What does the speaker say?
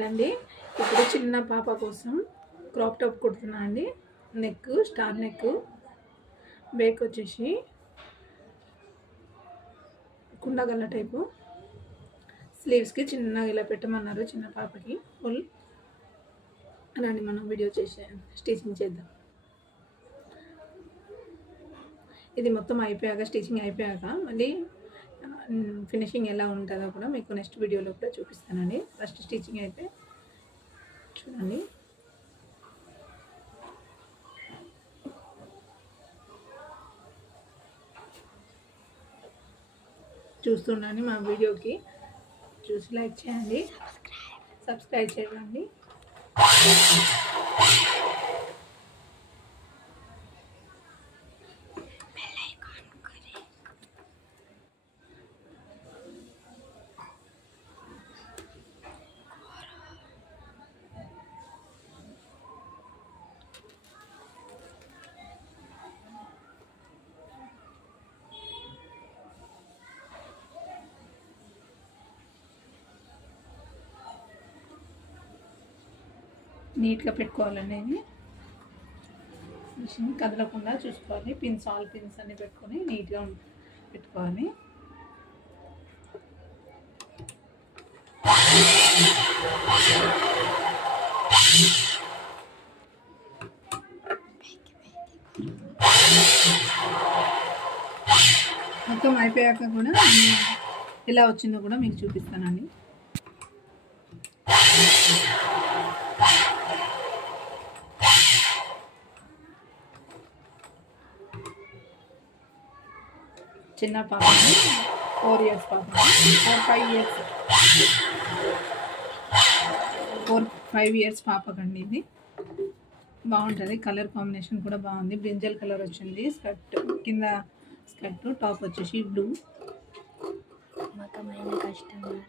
రండి. ఇప్పుడు చిన్న పాప కోసం క్రాప్ టాప్ కుడుతున్నా అండి. నెక్ స్టార్ నెక్, బేక్ వచ్చేసి కుండగల్ల టైపు, స్లీవ్స్కి చిన్నగా ఇలా పెట్టమన్నారు చిన్న పాపకి ఫుల్. రండి మనం వీడియో స్టిచ్చింగ్ చేద్దాం. ఇది మొత్తం అయిపోయాక, స్టిచ్చింగ్ అయిపోయాక మళ్ళీ ఫినిషింగ్ ఎలా ఉంటుందో కూడా మీకు నెక్స్ట్ వీడియోలో కూడా చూపిస్తానండి. ఫస్ట్ స్టిచ్చింగ్ అయితే చూడండి. చూస్తుండండి, మా వీడియోకి చూసి లైక్ చేయండి, సబ్స్క్రైబ్ చేయండి. నీట్గా పెట్టుకోవాలనేది మిషన్ కదలకుండా చూసుకోవాలి. పిన్స్, ఆల్ పిన్స్ అన్ని పెట్టుకొని నీట్గా పెట్టుకోవాలి. మొత్తం అయిపోయాక కూడా ఎలా వచ్చిందో కూడా మీకు చూపిస్తానండి. చిన్న పాప 4 years పాప, 4-5 years పాపకండి. ఇది బాగుంటుంది, కలర్ కాంబినేషన్ కూడా బాగుంది. బ్రింజల్ కలర్ వచ్చింది స్కర్ట్, కింద స్కర్ట్, టాప్ వచ్చేసి బ్లూ. కస్టమర్